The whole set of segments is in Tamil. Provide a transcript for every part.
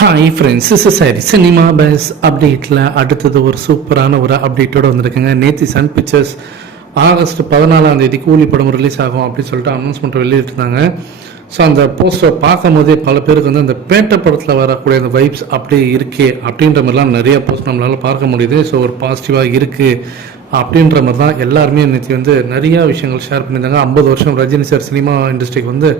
Hi friends is sorry cinema buzz அப்டேட்டில் அடுத்தது ஒரு சூப்பரான ஒரு அப்டேட்டோட வந்திருக்குங்க. நேத்தி சன் பிக்சர்ஸ் ஆகஸ்ட் பதினாலாம் தேதி கூலி படம் ரிலீஸ் ஆகும் அப்படின்னு சொல்லிட்டு அனௌன்ஸ்மெண்ட் வெளியிட்டிருந்தாங்க. ஸோ அந்த போஸ்டரை பார்க்கும் போதே பல பேருக்கு வந்து அந்த பேட்டை படத்தில் வரக்கூடிய அந்த வைப்ஸ் அப்படியே இருக்கே அப்படின்ற மாதிரிலாம் நிறைய போஸ்ட் நம்மளால் பார்க்க முடியுது. ஸோ ஒரு பாசிட்டிவாக இருக்குது அப்படின்ற மாதிரி தான் எல்லாருமே இன்னைக்கு வந்து நிறைய விஷயங்கள் ஷேர் பண்ணியிருந்தாங்க. ஐம்பது வருஷம் ரஜினி சார் சினிமா இண்டஸ்ட்ரிக்கு வந்து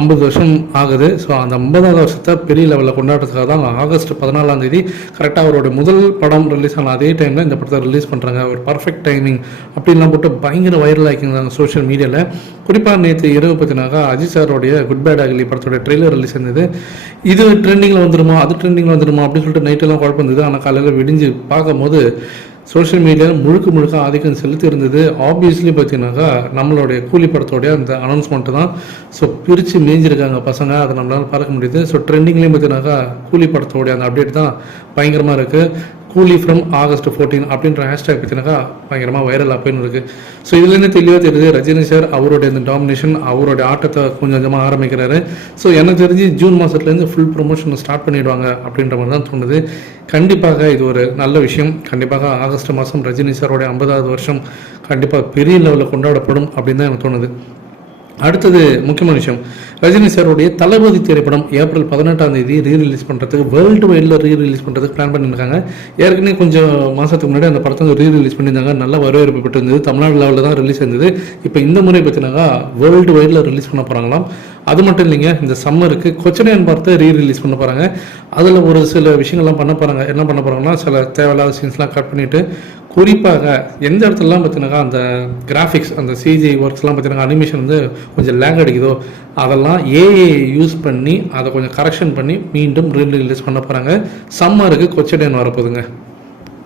ஐம்பது வருஷம் ஆகுது. ஸோ அந்த ஐம்பதாவது வருஷத்தை பெரிய லெவலில் கொண்டாடுறதுக்காக தான் ஆகஸ்ட் பதினாலாம் தேதி கரெக்டாக அவரோட முதல் படம் ரிலீஸ் ஆன அதே டைமில் இந்த படத்தை ரிலீஸ் பண்ணுறாங்க ஒரு பர்ஃபெக்ட் டைமிங் அப்படின்லாம் போட்டு பயங்கர வைரல் ஆகிக்கிறாங்க சோஷியல் மீடியாவில் குறிப்பாக நேற்று இரவு பார்த்தினாக்கா அஜித் சாரோடைய குட் பேட் அகலி படத்தோட ட்ரெய்லர் ரிலீஸ் இருந்தது. இது ட்ரெண்டிங்கில் வந்துருமா அது ட்ரெண்டிங்கில் வந்துருமா அப்படின்னு சொல்லிட்டு நைட்டெல்லாம் குழப்பம் இருந்தது. ஆனால் காலையில் விடிஞ்சு பார்க்கும்போது சோஷியல் மீடியாவில் முழுக்க முழுக்க ஆதிக்கம் செலுத்தி இருந்தது ஆப்வியஸ்லி பார்த்தீங்கன்னாக்கா நம்மளுடைய கூலி படத்தோடைய அந்த அனௌன்ஸ்மெண்ட்டு தான். ஸோ பிரித்து மேய்ஞ்சிருக்காங்க பசங்க. அதை நம்மளால் பார்க்க முடியுது. ஸோ ட்ரெண்டிங்லேயும் பார்த்தீங்கன்னாக்கா கூலி படத்தோடைய அந்த அப்டேட் தான் பயங்கரமாக இருக்குது கூலி ஃப்ரம் ஆகஸ்ட் ஃபோர்டீன் அப்படின்ற ஹேஷ்டேக் பார்த்தீங்கன்னா பயங்கரமாக வைரல் போயின்னு இருக்குது ஸோ இதுலேருந்து தெளிவாக தெரியுது? ரஜினி சார் அவருடைய இந்த டாமினேஷன் அவருடைய ஆட்டத்தை கொஞ்சம் கொஞ்சமாக ஆரம்பிக்கிறாரு. ஸோ எனக்கு தெரிஞ்சு ஜூன் மாதத்துலேருந்து ஃபுல் ப்ரொமோஷன் ஸ்டார்ட் பண்ணிடுவாங்க அப்படின்ற மாதிரி தான் தோணுது. கண்டிப்பாக இது ஒரு நல்ல விஷயம். கண்டிப்பாக ஆகஸ்ட் மாதம் ரஜினி சாரோடைய ஐம்பதாவது வருஷம் கண்டிப்பாக பெரிய லெவலில் கொண்டாடப்படும் அப்படின்னு தான் எனக்கு தோணுது. அடுத்தது முக்கியமான விஷயம். ரஜினி சாருடைய தளபதி திரைப்படம் ஏப்ரல் பதினெட்டாம் தேதி ரீ ரிலீஸ் பண்ணுறதுக்கு வேர்ல்டு வைடில் ரீ ரிலீஸ் பண்ணுறதுக்கு பிளான் பண்ணியிருக்காங்க. ஏற்கனவே கொஞ்சம் மாதத்துக்கு முன்னாடி அந்த படத்தை வந்து ரீ ரிலீஸ் பண்ணியிருந்தாங்க. நல்ல வரவேற்பு பெற்றிருந்தது. தமிழ்நாடு லெவலில் தான் ரிலீஸ் இருந்தது. இப்போ இந்த முறை பார்த்தீங்கன்னா வேர்ல்டு வைடில் ரிலீஸ் பண்ண போகிறாங்களாம் அது மட்டும் இல்லைங்க இந்த சம்மருக்கு கொச்சனையன் பார்த்து ரீ ரிலீஸ் பண்ண போகிறாங்க அதில் ஒரு சில விஷயங்கள்லாம் பண்ண போகிறாங்க என்ன பண்ண போகிறாங்கன்னா சில தேவையில்லாத சீன்ஸ்லாம் கட் பண்ணிவிட்டு குறிப்பாக எந்த இடத்துலலாம் பார்த்தீங்கன்னா அந்த கிராஃபிக்ஸ் அந்த சிஜி ஒர்க்ஸ்லாம் பார்த்தீங்கன்னா அனிமேஷன் வந்து கொஞ்சம் லேக் அடிக்குதோ அதெல்லாம் ஏஏ யூஸ் பண்ணி அதை கொஞ்சம் கரெக்ஷன் பண்ணி மீண்டும் ரீ ரிலீஸ் பண்ண போகிறாங்க சம்மருக்கு கொச்சடையன் வரப்போகுதுங்க.